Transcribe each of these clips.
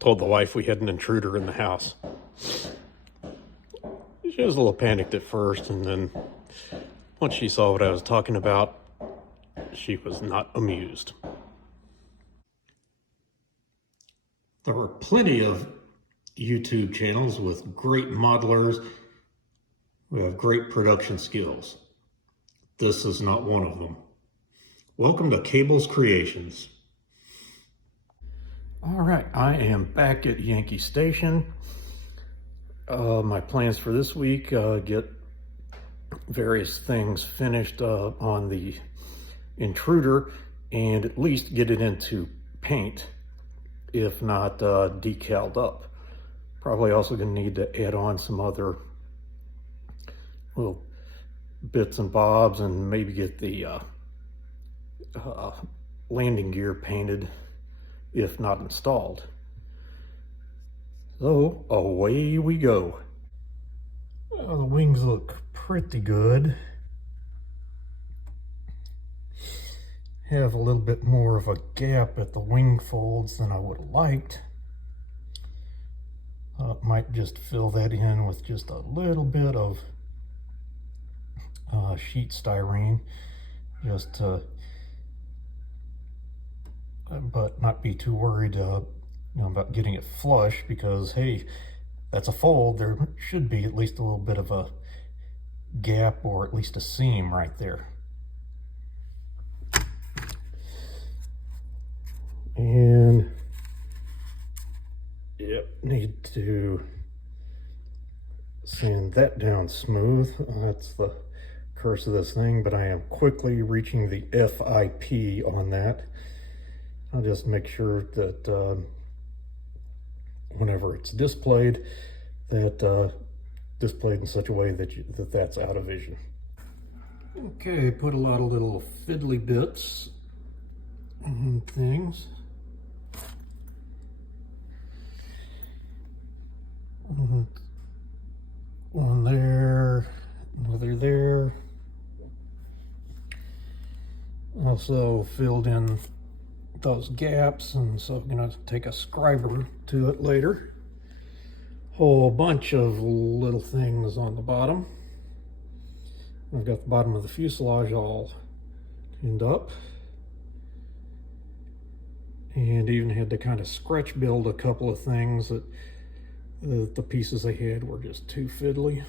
told the wife we had an intruder in the house. She was a little panicked at first, and then once she saw what I was talking about, she was not amused. There are plenty of YouTube channels with great modelers who have great production skills. This is not one of them. Welcome to Cable's Creations. All right, I am back at Yankee Station. My plans for this week, get various things finished on the intruder and at least get it into paint, if not decaled up. Probably also going to need to add on some other little bits and bobs and maybe get the landing gear painted, if not installed. So away we go. The wings look pretty good. Have a little bit more of a gap at the wing folds than I would have liked. Might just fill that in with just a little bit of sheet styrene, just to, but not be too worried about getting it flush, because hey, that's a fold. There should be at least a little bit of a gap, or at least a seam right there. And yep, need to sand that down smooth. That's the curse of this thing, but I am quickly reaching the FIP on that. I'll just make sure that whenever it's displayed, that displayed in such a way that that's out of vision. Okay, put a lot of little fiddly bits and things. One there, another there. Also filled in those gaps, and so I'm gonna take a scriber to it later. Whole bunch of little things on the bottom. I've got the bottom of the fuselage all cleaned up, and even had to kind of scratch build a couple of things that the pieces I had were just too fiddly.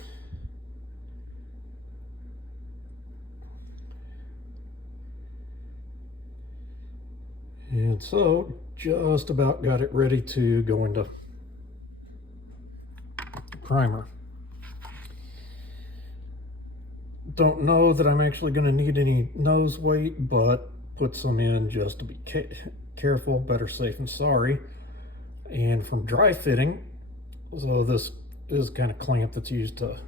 And so just about got it ready to go into primer. Don't know that I'm actually going to need any nose weight, but put some in just to be careful, better safe than sorry. And from dry fitting, so this is kind of clamp that's used to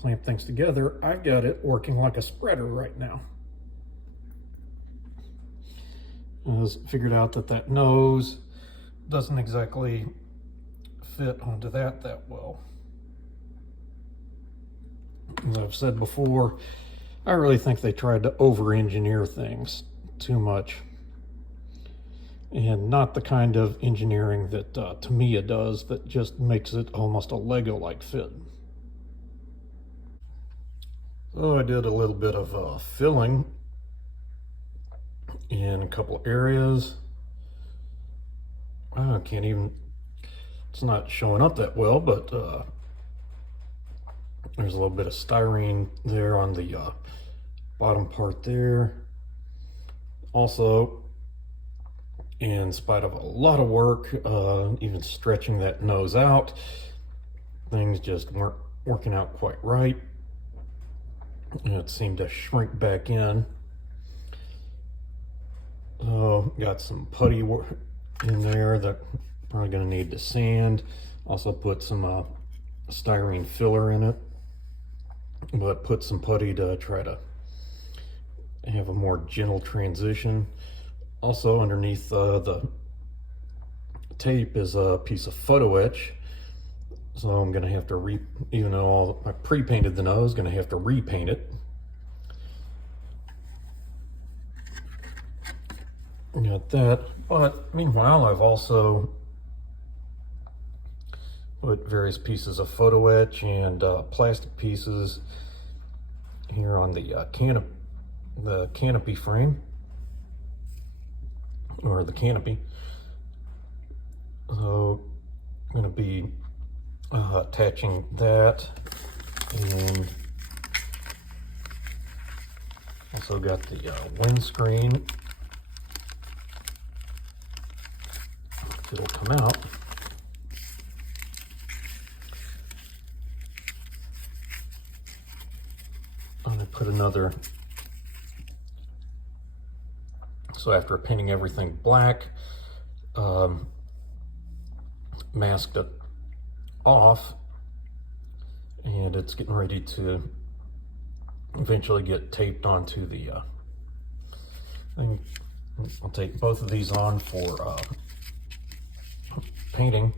clamp things together, I've got it working like a spreader right now. I figured out that nose doesn't exactly fit onto that well. As I've said before, I really think they tried to over-engineer things too much, and not the kind of engineering that Tamiya does that just makes it almost a Lego-like fit. So I did a little bit of filling in a couple areas. I can't even, it's not showing up that well, but there's a little bit of styrene there on the bottom part there. Also, in spite of a lot of work, even stretching that nose out, things just weren't working out quite right. And it seemed to shrink back in. So got some putty in there that I'm probably going to need to sand. Also put some styrene filler in it, but put some putty to try to have a more gentle transition. Also underneath the tape is a piece of photo etch, so I'm going to have to even though I pre-painted the nose, going to have to repaint it. Got that, but meanwhile I've also Put various pieces of photo etch and plastic pieces here on the canopy frame, or the canopy. So I'm going to be attaching that, and also got the windscreen. It'll come out. I'm going to put another, so after painting everything black, masked it off, and it's getting ready to eventually get taped onto the thing. I'll take both of these on for painting,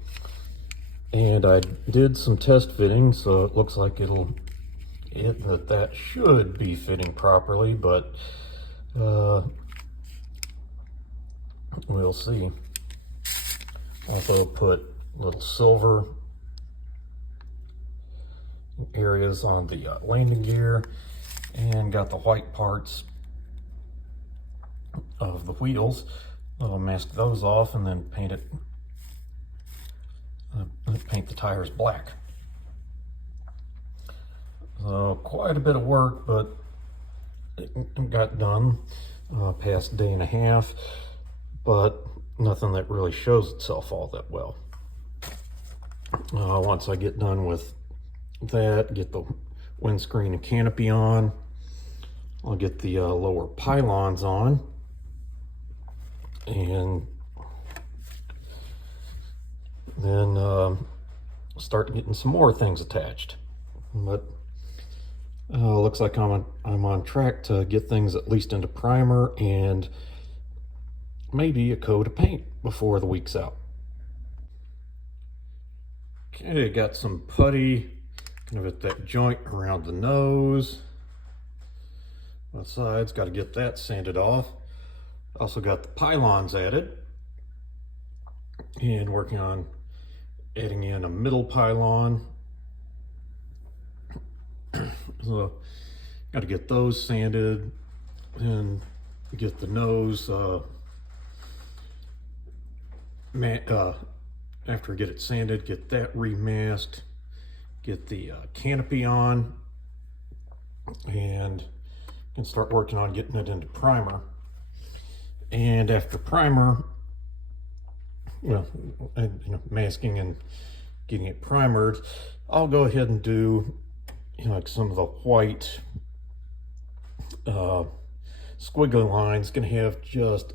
and I did some test fitting, so it looks like that should be fitting properly, but we'll see. Also put little silver areas on the landing gear, and got the white parts of the wheels. I'll mask those off and then paint the tires black. So quite a bit of work, but it got done past a day and a half, but nothing that really shows itself all that well. Once I get done with that, get the windscreen and canopy on, I'll get the lower pylons on, and then start getting some more things attached. But looks like I'm on track to get things at least into primer and maybe a coat of paint before the week's out. Okay, got some putty kind of at that joint around the nose, both sides. Got to get that sanded off. Also got the pylons added, and working on adding in a middle pylon. So got to get those sanded and get the nose after I get it sanded, get that remasked, get the canopy on, and can start working on getting it into primer. And after primer, well, masking and getting it primered, I'll go ahead and do like some of the white squiggly lines. Gonna have just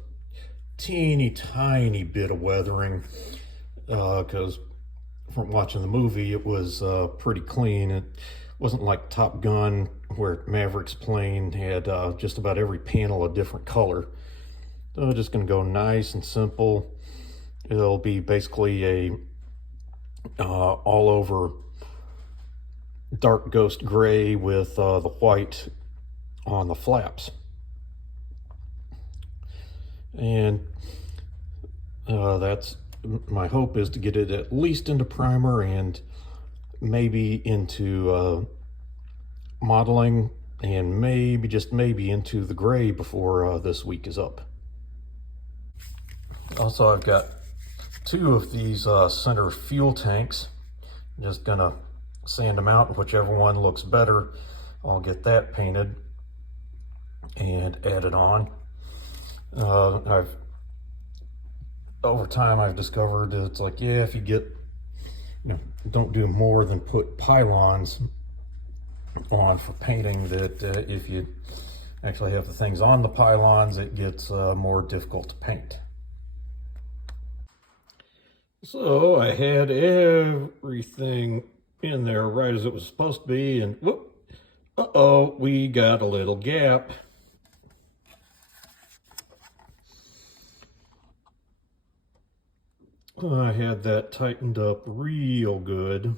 teeny tiny bit of weathering, because from watching the movie, it was pretty clean. It wasn't like Top Gun, where Maverick's plane had just about every panel a different color. So I'm just gonna go nice and simple. It'll be basically a all over dark ghost gray with the white on the flaps. And that's my hope, is to get it at least into primer and maybe into modeling, and maybe, just maybe, into the gray before this week is up. Also, I've got two of these center fuel tanks. I'm just gonna sand them out, and whichever one looks better, I'll get that painted and added on. Over time I've discovered that it's like, yeah, if you get, don't do more than put pylons on for painting, that if you actually have the things on the pylons, it gets more difficult to paint. So I had everything in there right as it was supposed to be, and whoop, uh-oh, we got a little gap. I had that tightened up real good,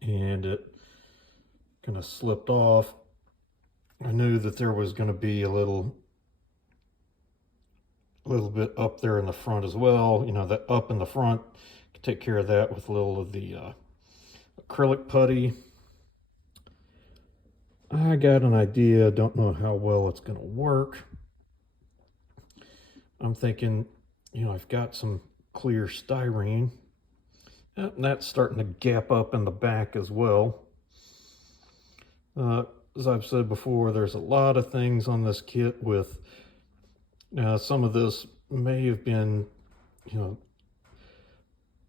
and it kind of slipped off. I knew that there was going to be a little a little bit up there in the front as well. You know, that up in the front, take care of that with a little of the acrylic putty. I got an idea, don't know how well it's going to work. I'm thinking, you know, I've got some clear styrene. And that's starting to gap up in the back as well. As I've said before, there's a lot of things on this kit with, some of this may have been, you know,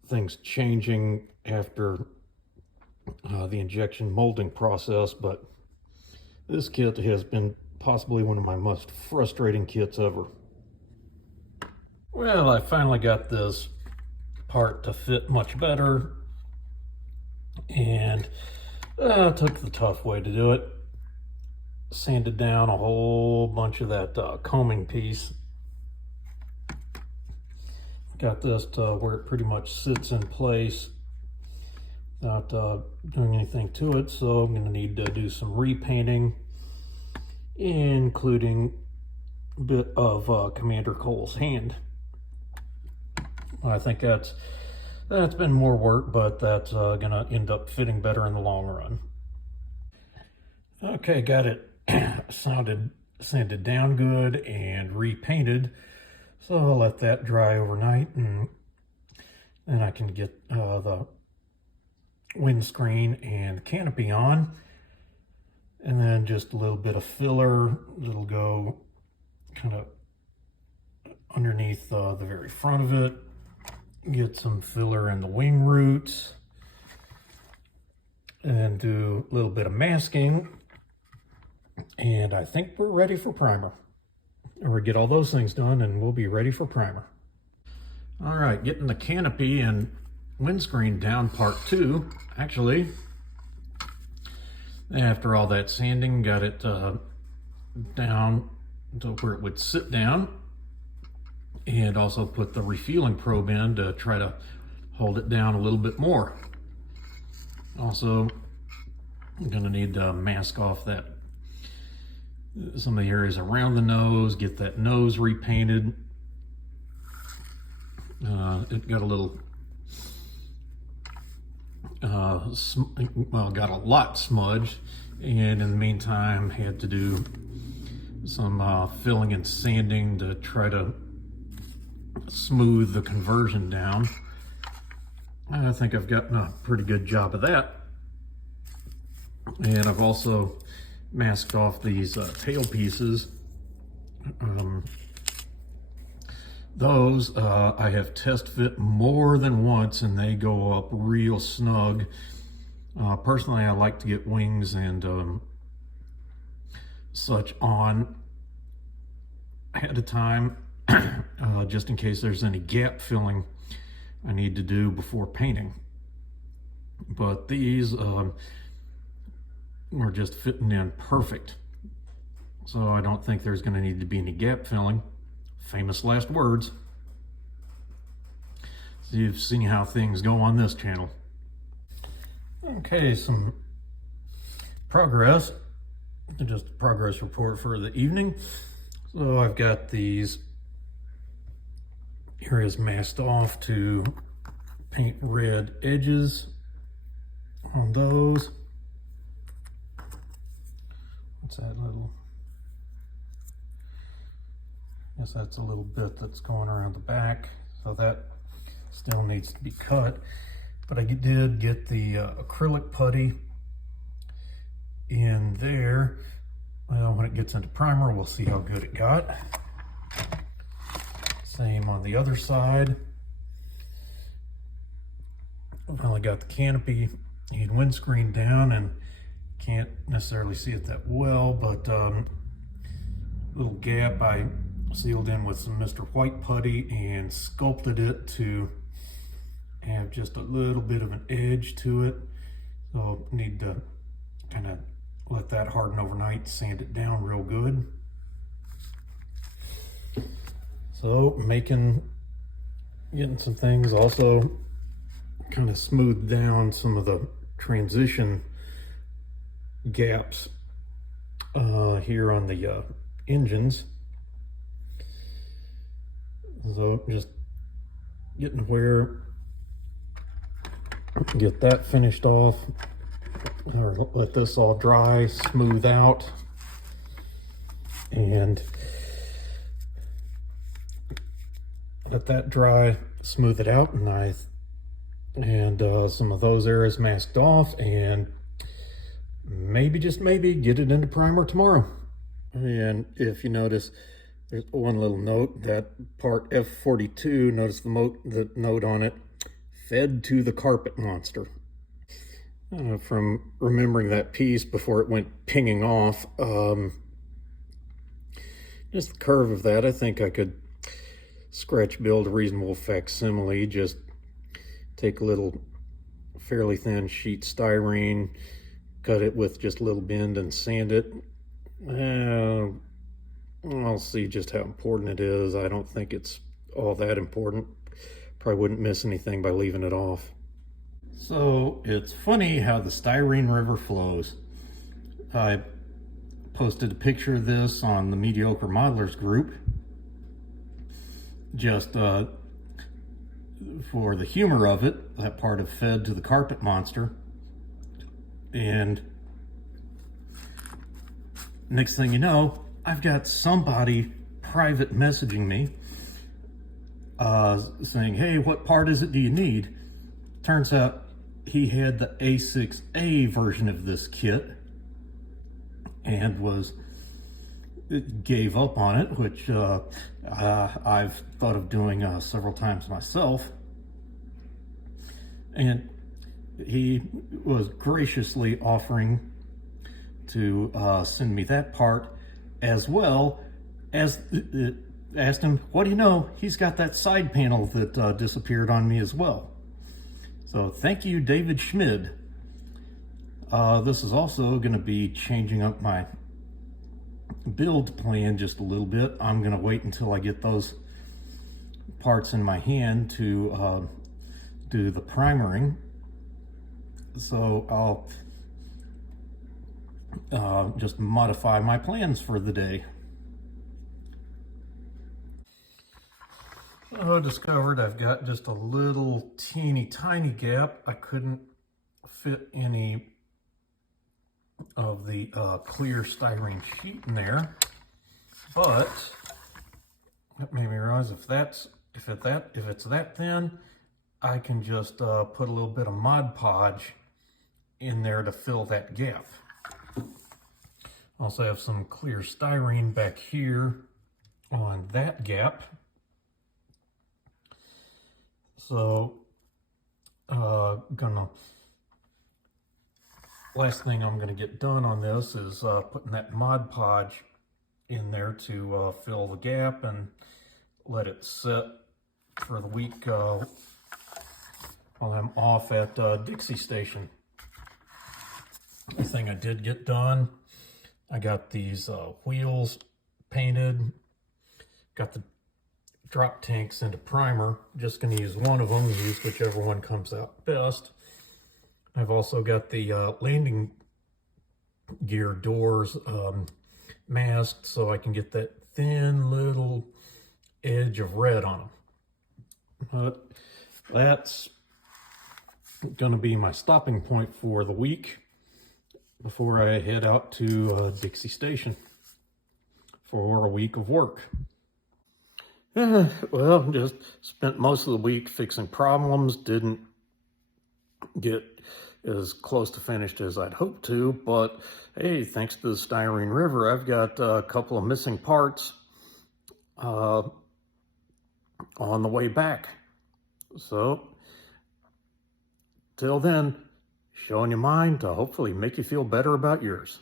things changing after the injection molding process, but this kit has been possibly one of my most frustrating kits ever. Well, I finally got this part to fit much better, and took the tough way to do it. Sanded down a whole bunch of that combing piece. Got this to where it pretty much sits in place without doing anything to it, so I'm going to need to do some repainting, including a bit of Commander Cole's hand. I think that's been more work, but that's gonna end up fitting better in the long run. Okay, got it sanded down good and repainted, so I'll let that dry overnight, and then I can get the windscreen and canopy on, and then just a little bit of filler that'll go kind of underneath the very front of it. Get some filler in the wing roots, and then do a little bit of masking, and I think we're ready for primer. Or get all those things done and we'll be ready for primer. All right, getting the canopy and windscreen down, part 2. Actually, after all that sanding, got it down to where it would sit down, and also put the refueling probe in to try to hold it down a little bit more. Also, I'm going to need to mask off that some of the areas around the nose, get that nose repainted. It got a little got a lot smudged, and in the meantime had to do some filling and sanding to try to smooth the conversion down. I think I've gotten a pretty good job of that. And I've also masked off these tail pieces. Those I have test fit more than once, and they go up real snug. Personally, I like to get wings and such on ahead of time, just in case there's any gap filling I need to do before painting. But these are just fitting in perfect, so I don't think there's going to need to be any gap filling. Famous last words. So you've seen how things go on this channel. Okay, some progress. Just a progress report for the evening. So I've got these areas masked off to paint red edges on those. What's that little? I guess that's a little bit that's going around the back, so that still needs to be cut. But I did get the acrylic putty in there. Well, when it gets into primer, we'll see how good it got. Same on the other side. I finally got the canopy and windscreen down, and can't necessarily see it that well, but little gap I sealed in with some Mr. White putty and sculpted it to have just a little bit of an edge to it. So need to kind of let that harden overnight, sand it down real good. So getting some things also kind of smoothed down some of the transition gaps here on the engines. So just getting where, get that finished off, or let this all dry, smooth out, and let that dry, smooth it out, and some of those areas masked off, and maybe, just maybe, get it into primer tomorrow. And if you notice, there's one little note, that part F42, notice the note on it, fed to the carpet monster. From remembering that piece before it went pinging off, just the curve of that, I think I could scratch build a reasonable facsimile. Just take a little fairly thin sheet styrene, cut it with just a little bend and sand it. I'll see just how important it is. I don't think it's all that important. Probably wouldn't miss anything by leaving it off. So it's funny how the styrene river flows. I posted a picture of this on the Mediocre Modelers group, just for the humor of it, that part of fed to the carpet monster. And next thing you know, I've got somebody private messaging me saying, hey, what part is it do you need? Turns out he had the A-6 version of this kit and gave up on it, which I've thought of doing several times myself. And he was graciously offering to send me that part, as well as asked him, what do you know, he's got that side panel that disappeared on me as well. So thank you, David Schmid. This is also going to be changing up my build plan just a little bit. I'm going to wait until I get those parts in my hand to do the primering. So I'll just modify my plans for the day. I discovered I've got just a little teeny tiny gap. I couldn't fit any of the clear styrene sheet in there, but that made me realize if it's that thin, I can just put a little bit of Mod Podge in there to fill that gap. Also have some clear styrene back here on that gap. So last thing I'm gonna get done on this is putting that Mod Podge in there to fill the gap and let it sit for the week while I'm off at Dixie Station. The thing I did get done, I got these wheels painted, got the drop tanks into primer. Just going to use one of them, use whichever one comes out best. I've also got the landing gear doors masked so I can get that thin little edge of red on them. But that's going to be my stopping point for the week before I head out to Dixie Station for a week of work. Well, just spent most of the week fixing problems. Didn't get as close to finished as I'd hoped to, but hey, thanks to the styrene river, I've got a couple of missing parts on the way back. So, till then, showing you mine to hopefully make you feel better about yours.